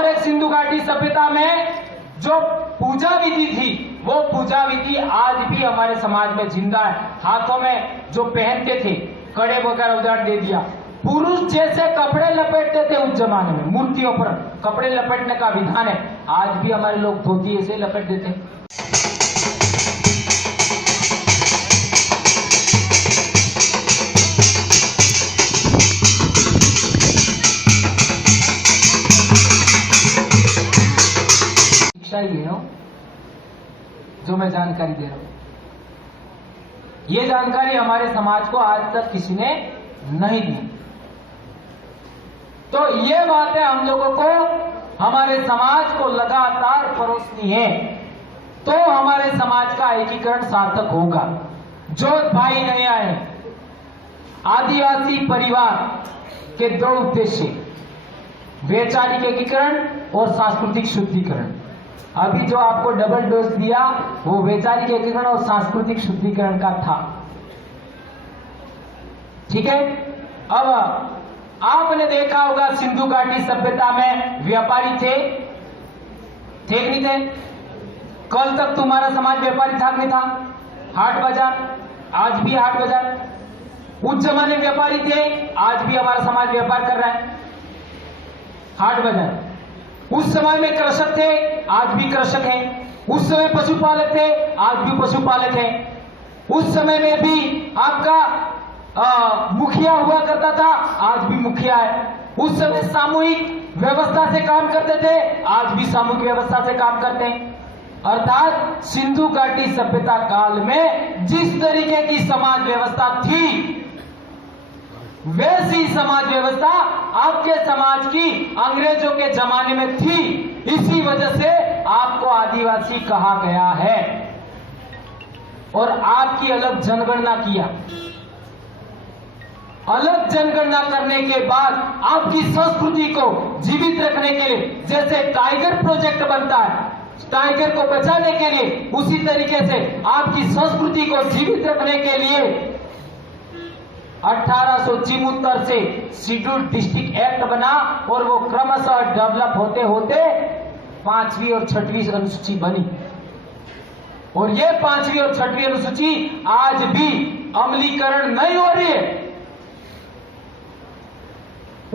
और एक सिंधु घाटी सभ्यता में जो पूजा विधि थी, वो पूजा विधि आज भी हमारे समाज में जिंदा है। हाथों में जो पहनते थे कड़े वगैरह उजाड़ दे दिया। पुरुष जैसे कपड़े लपेटते थे उस जमाने में, मूर्तियों पर कपड़े लपेटने का विधान है। आज भी हमारे लोग धोती ऐसे लपेट देते हैं। ये हो जो मैं जानकारी दे रहा हूं, ये जानकारी हमारे समाज को आज तक किसी ने नहीं दी। तो ये बातें हम लोगों को, हमारे समाज को लगातार परोसनी है, तो हमारे समाज का एकीकरण सार्थक होगा। जो भाई नहीं आए, आदिवासी परिवार के दो उद्देश्य, वैचारिक एकीकरण और सांस्कृतिक शुद्धिकरण। अभी जो आपको डबल डोज दिया वो वैचारिक एकीकरण और सांस्कृतिक शुद्धिकरण का था, ठीक है। अब आपने देखा होगा सिंधु घाटी सभ्यता में व्यापारी थे कि नहीं थे? कल तक तुम्हारा समाज व्यापारी था कि नहीं था? हाट बाजार, आज भी हाट बाजार। उस जमाने व्यापारी थे, आज भी हमारा समाज व्यापार कर रहा है, हाट बाजार। उस समय में कृषक थे, आज भी कृषक हैं। उस समय पशुपालक थे, आज भी पशुपालक हैं। उस समय में भी आपका मुखिया हुआ करता था, आज भी मुखिया है। उस समय सामूहिक व्यवस्था से काम करते थे, आज भी सामूहिक व्यवस्था से काम करते हैं। अर्थात सिंधु घाटी सभ्यता काल में जिस तरीके की समाज व्यवस्था थी, वैसी समाज व्यवस्था आपके समाज की अंग्रेजों के जमाने में थी। इसी वजह से आपको आदिवासी कहा गया है और आपकी अलग जनगणना किया। अलग जनगणना करने के बाद आपकी संस्कृति को जीवित रखने के लिए, जैसे टाइगर प्रोजेक्ट बनता है टाइगर को बचाने के लिए, उसी तरीके से आपकी संस्कृति को जीवित रखने के लिए 1874 से शेड्यूल डिस्ट्रिक्ट एक्ट बना और वो क्रमशः डेवलप होते होते 5वीं और 6वीं अनुसूची बनी। और ये 5वीं और 6वीं अनुसूची आज भी अमलीकरण नहीं हो रही है।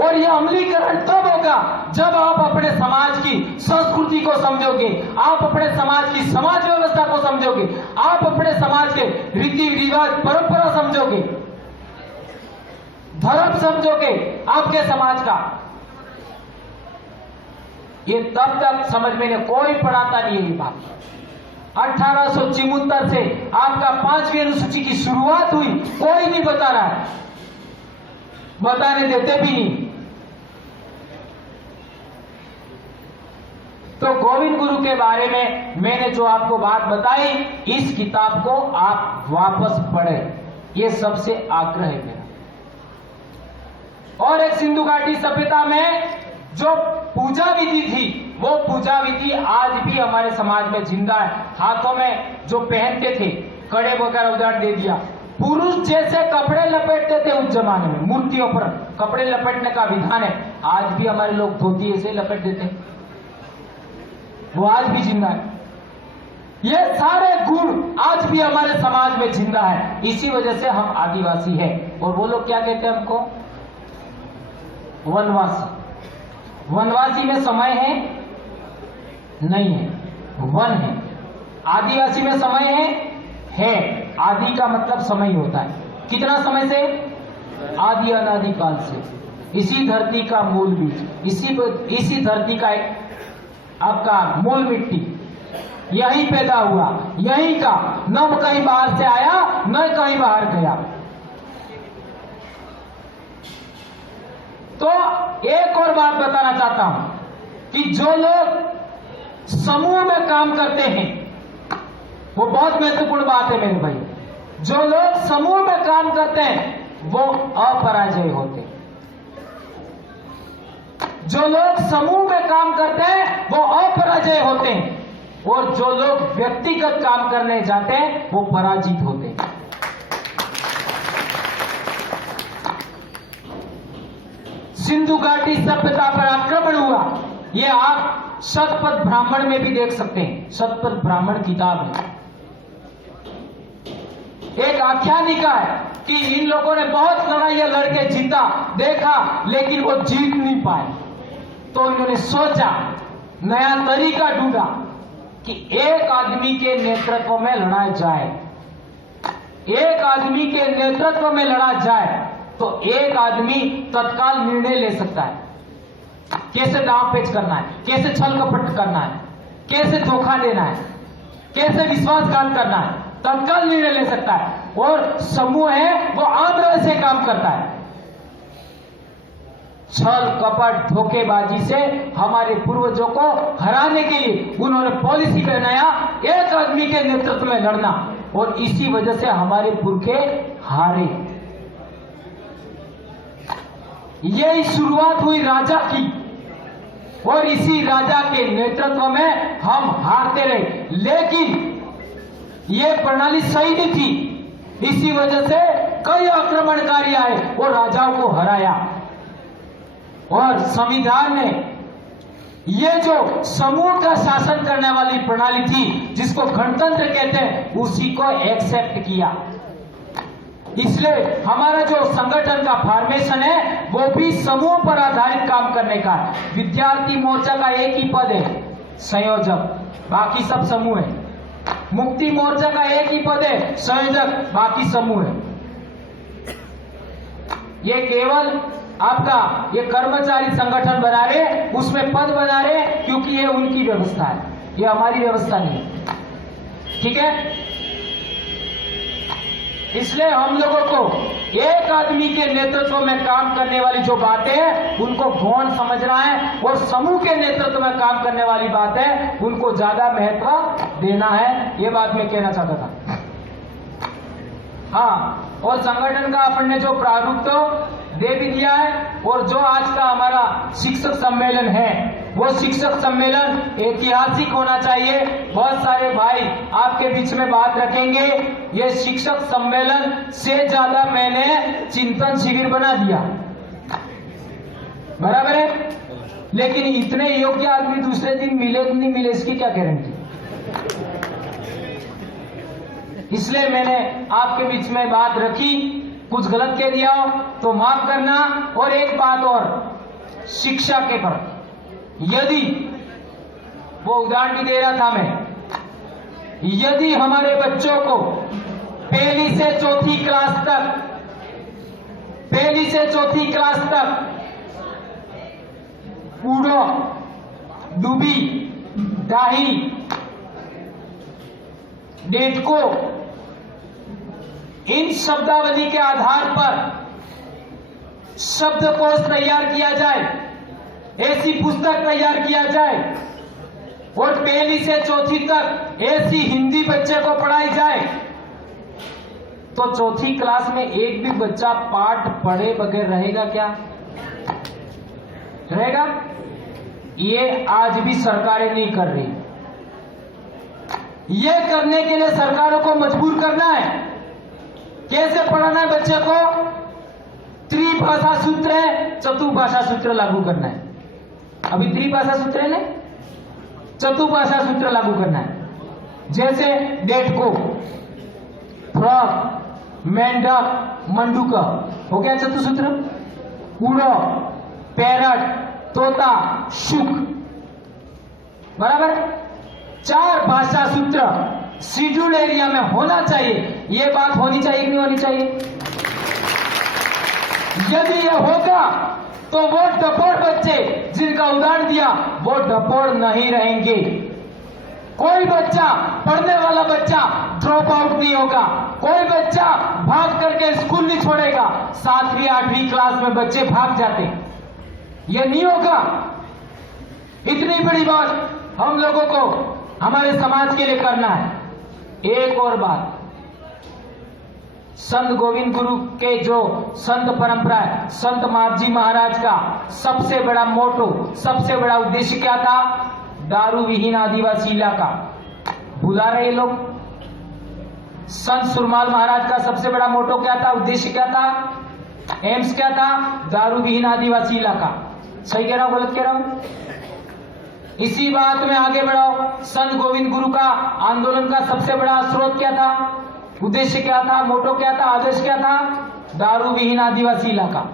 और यह अमलीकरण तब होगा जब आप अपने समाज की संस्कृति को समझोगे, आप अपने समाज की समाज व्यवस्था को समझोगे, आप अपने समाज के रीति रिवाज परंपरा समझोगे, धर्म समझोगे आपके समाज का। ये तब तक समझ में कोई पढ़ाता नहीं है ये बात। 1874 से आपका 5वीं अनुसूची की शुरुआत हुई, कोई नहीं बता रहा है, बताने देते भी नहीं। तो गोविंद गुरु के बारे में मैंने जो आपको बात बताई, इस किताब को आप वापस पढ़ें, ये सबसे आग्रह है मेरा। और एक सिंधु घाटी सभ्यता में जो पूजा विधि थी, वो पूजा विधि आज भी हमारे समाज में जिंदा है। हाथों में जो पहनते थे कड़े वगैरह उजाड़ दे दिया। पुरुष जैसे कपड़े लपेटते थे उस जमाने में, मूर्तियों पर कपड़े लपेटने का विधान है। आज भी हमारे लोग धोती ऐसे लपेट देते हैं, वो आज भी जिंदा है। ये सारे गुण आज भी हमारे समाज में जिंदा है। इसी वजह से हम आदिवासी हैं। और वो लोग क्या कहते हैं हमको? वनवासी। वनवासी में समय है नहीं है, वन है। आदिवासी में समय है। आदि का मतलब समय होता है। कितना समय से? आदि अनादि काल से। इसी धरती का मूल बीज, इसी धरती का एक आपका मूल मिट्टी, यहीं पैदा हुआ, यहीं का, न कहीं बाहर से आया न कहीं बाहर गया। तो एक और बात बताना चाहता हूं कि जो लोग समूह में काम करते हैं, वो बहुत महत्वपूर्ण बात है मेरे भाई। जो लोग समूह में काम करते हैं वो अपराजय होते हैं। जो लोग समूह में काम करते हैं वो अपराजय होते हैं, और जो लोग व्यक्तिगत काम करने जाते हैं वो पराजित होते हैं। सिंधु घाटी सभ्यता पर आक्रमण हुआ, ये आप शतपथ ब्राह्मण में भी देख सकते हैं। शतपथ ब्राह्मण किताब है, एक आख्यानिका है कि इन लोगों ने बहुत लड़ाइयां लड़के जीता देखा, लेकिन वो जीत नहीं पाए। तो इन्होंने सोचा, नया तरीका ढूंढा कि एक आदमी के नेतृत्व में लड़ा जाए। एक आदमी के नेतृत्व में लड़ा जाए तो एक आदमी तत्काल निर्णय ले सकता है, कैसे दांव पेच करना है, कैसे छल कपट करना है, कैसे धोखा देना है, कैसे विश्वासघात करना है, तत्काल निर्णय ले सकता है। और समूह है वो आम तरह से काम करता है। छल कपट धोखेबाजी से हमारे पूर्वजों को हराने के लिए उन्होंने पॉलिसी बनाया, एक आदमी के नेतृत्व में लड़ना, और इसी वजह से हमारे पुरखे हारे। यही शुरुआत हुई राजा की, और इसी राजा के नेतृत्व में हम हारते रहे। लेकिन यह प्रणाली सही नहीं थी, इसी वजह से कई आक्रमणकारी आए और राजाओं को हराया। और संविधान ने ये जो समूह का शासन करने वाली प्रणाली थी, जिसको गणतंत्र कहते हैं, उसी को एक्सेप्ट किया। इसलिए हमारा जो संगठन का फॉर्मेशन है वो भी समूह पर आधारित काम करने का है। विद्यार्थी मोर्चा का एक ही पद है, संयोजक, बाकी सब समूह है। मुक्ति मोर्चा का एक ही पद है, संयोजक, बाकी समूह है। ये केवल आपका ये कर्मचारी संगठन बना रहे, उसमें पद बना रहे, क्योंकि ये उनकी व्यवस्था है, ये हमारी व्यवस्था नहीं है। ठीक है, इसलिए हम लोगों को एक आदमी के नेतृत्व में काम करने वाली जो बातें हैं उनको गौण समझना है, और समूह के नेतृत्व में काम करने वाली बात है उनको ज्यादा महत्व देना है। ये बात मैं कहना चाहता था। हाँ, और संगठन का अपन ने जो प्रारूप तो दे भी दिया है, और जो आज का हमारा शिक्षक सम्मेलन है वो शिक्षक सम्मेलन ऐतिहासिक होना चाहिए। बहुत सारे भाई आपके बीच में बात रखेंगे। ये शिक्षक सम्मेलन से ज्यादा मैंने चिंतन शिविर बना दिया, बराबर है। लेकिन इतने योग्य आदमी दूसरे दिन मिले नहीं मिले, इसकी क्या गारंटी। इसलिए मैंने आपके बीच में बात रखी, कुछ गलत कह दिया हो तो माफ करना। और एक बात और, शिक्षा के पर यदि वो उदाहरण भी दे रहा था मैं, यदि हमारे बच्चों को पहली से चौथी क्लास तक कूड़ो, डूबी, डाही, डेटको, इन शब्दावली के आधार पर शब्दकोश तैयार किया जाए, ऐसी पुस्तक तैयार किया जाए, और पहली से चौथी तक ऐसी हिंदी बच्चे को पढ़ाई जाए, तो चौथी क्लास में एक भी बच्चा पाठ पढ़े बगैर रहेगा क्या? रहेगा? ये आज भी सरकारें नहीं कर रही। ये करने के लिए सरकारों को मजबूर करना है। कैसे पढ़ाना है बच्चे को? त्रिभाषा सूत्र है, चतुर्भाषा सूत्र लागू करना है। अभी त्रिभाषा सूत्र है ना, चतुर्भाषा सूत्र लागू करना है। जैसे डेटको, फ्रॉक, मेंढक, मंडूक, हो गया चतुसूत्र। उड़ो, पैरट, तोता, शुक, बराबर। 4 भाषा सूत्र शेड्यूल एरिया में होना चाहिए। ये बात होनी चाहिए कि नहीं होनी चाहिए? यदि ये होगा तो वो डपोर बच्चे जिनका उदाहरण दिया वो डपोर नहीं रहेंगे। कोई बच्चा, पढ़ने वाला बच्चा ड्रॉप आउट नहीं होगा। कोई बच्चा भाग करके स्कूल नहीं छोड़ेगा। 7वीं 8वीं क्लास में बच्चे भाग जाते, ये नहीं होगा। इतनी बड़ी बात हम लोगों को हमारे समाज के लिए करना है। एक और बात, संत गोविंद गुरु के जो संत परंपरा है, संत माधजी महाराज का सबसे बड़ा मोटो, सबसे बड़ा उद्देश्य क्या था? दारू विहीन आदिवासी इलाका। भुला रहे लोग। संत सुरमाल महाराज का सबसे बड़ा मोटो क्या था, उद्देश्य क्या था, एम्स क्या था? दारू विहीन आदिवासी इलाका। सही कह रहा हूं, गलत कह रहा हूं? इसी बात में आगे बढ़ाओ। संत गोविंद गुरु का आंदोलन का सबसे बड़ा स्रोत क्या था, उद्देश्य क्या था, मोटो क्या था, आदर्श क्या था? दारू विहीन आदिवासी इलाका।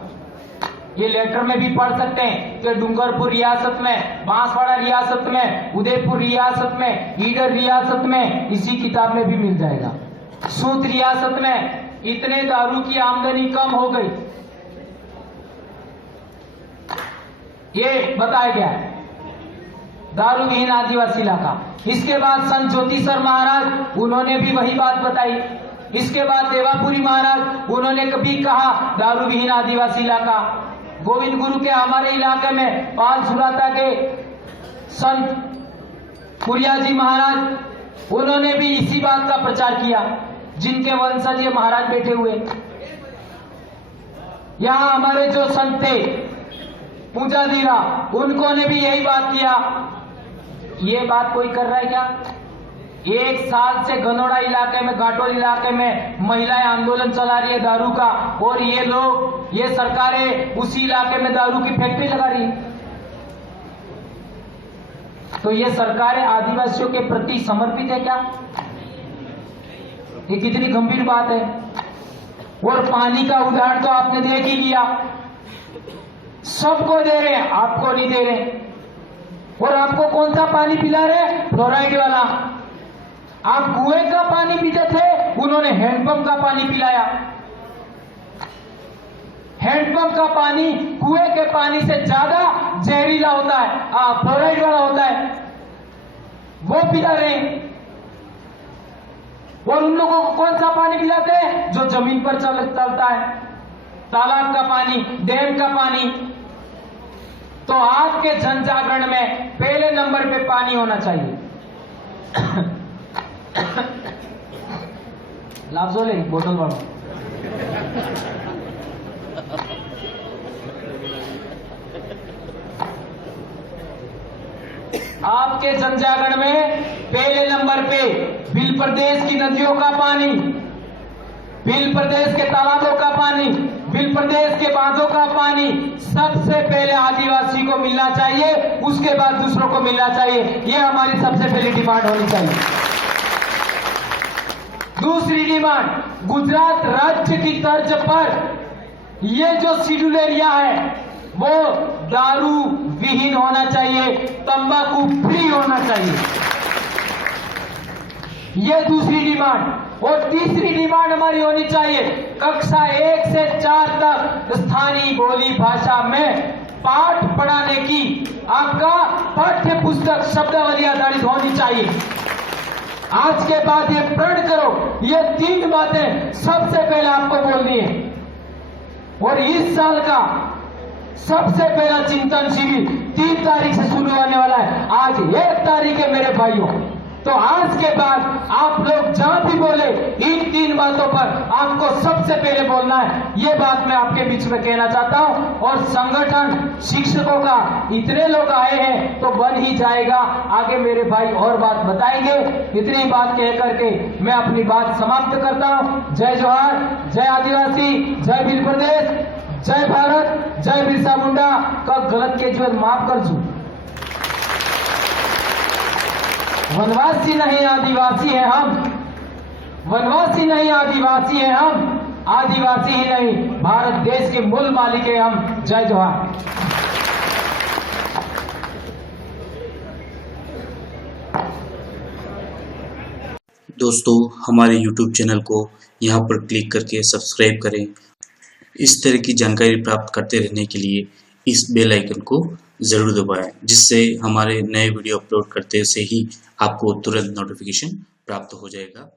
ये लेटर में भी पढ़ सकते हैं कि डूंगरपुर रियासत में, बांसवाड़ा रियासत में, उदयपुर रियासत में, ईडर रियासत में, इसी किताब में भी मिल जाएगा। सूत रियासत में इतने दारू की आमदनी कम हो गई, ये बताया गया है, दारू विहीन आदिवासी इलाका। इसके बाद संत ज्योतिसर महाराज, उन्होंने भी वही बात बताई। इसके बाद देवापुरी महाराज, उन्होंने कभी कहा दारू विहीन आदिवासी इलाका। गोविंद गुरु के हमारे इलाके में पाल सुराता के संत पुरिया जी महाराज, उन्होंने भी इसी बात का प्रचार किया, जिनके वंशज ये महाराज बैठे हुए। यहां हमारे जो संत थे पूजा दीरा, उन्होंने भी यही बात किया। ये बात कोई कर रहा है क्या? 1 साल से गनोड़ा इलाके में, घाटोल इलाके में महिलाएं आंदोलन चला रही है दारू का, और ये लोग, ये सरकारें उसी इलाके में दारू की फैक्ट्री लगा रही है। तो ये सरकारें आदिवासियों के प्रति समर्पित है क्या? ये कितनी गंभीर बात है। और पानी का उदाहरण तो आपने देख ही लिया, सबको दे रहे हैं, आपको नहीं दे रहे। और आपको कौन सा पानी पिला रहे? फ्लोराइड वाला। आप कुएं का पानी पीते थे, उन्होंने हैंडपंप का पानी पिलाया। हैंडपंप का पानी कुएं के पानी से ज्यादा जहरीला होता है, फ्लोराइड वाला होता है, वो पिला रहे हैं। और उन लोगों को कौन सा पानी पिलाते हैं? जो जमीन पर चलता है, तालाब का पानी, डैम का पानी। तो आपके जन जागरण में पहले नंबर पे पानी होना चाहिए। लाफजो ले बोतल वालों, आपके जन जागरण में पहले नंबर पे भील प्रदेश की नदियों का पानी, भील प्रदेश के तालाबों का पानी, भील प्रदेश के बांधों का पानी सबसे पहले आदिवासी को मिलना चाहिए, उसके बाद दूसरों को मिलना चाहिए। ये हमारी सबसे पहली डिमांड होनी चाहिए। दूसरी डिमांड, गुजरात राज्य की तर्ज पर ये जो शेड्यूल एरिया है वो दारू विहीन होना चाहिए, तंबाकू फ्री होना चाहिए। ये दूसरी डिमांड। और तीसरी डिमांड हमारी होनी चाहिए, कक्षा 1 से 4 तक स्थानीय बोली भाषा में पाठ पढ़ाने की आपका पाठ्य पुस्तक शब्दावली आधारित होनी चाहिए। आज के बाद ये प्रण करो, ये 3 बातें सबसे पहले आपको बोलनी है। और इस साल का सबसे पहला चिंतन शिविर 3 तारीख से शुरू होने वाला है। आज 1 तारीख है मेरे भाइयों। तो आज के बाद आप लोग जहां भी बोले, इन 3 बातों पर आपको सबसे पहले बोलना है। ये बात मैं आपके बीच में कहना चाहता हूं। और संगठन शिक्षकों का इतने लोग आए हैं तो बन ही जाएगा, आगे मेरे भाई और बात बताएंगे। इतनी बात कह करके मैं अपनी बात समाप्त करता हूं। जय जोहार, जय आदिवासी, जय भील प्रदेश, जय भारत, जय बिरसा मुंडा। का गलत के जो माफ कर दू, वनवासी नहीं आदिवासी है हम, वनवासी नहीं आदिवासी है हम, आदिवासी ही नहीं भारत देश के मूल मालिक है हम। जय जोहार। दोस्तों, हमारे YouTube चैनल को यहाँ पर क्लिक करके सब्सक्राइब करें। इस तरह की जानकारी प्राप्त करते रहने के लिए इस बेल आइकन को ज़रूर दबाएं, जिससे हमारे नए वीडियो अपलोड करते से ही आपको तुरंत नोटिफिकेशन प्राप्त हो जाएगा।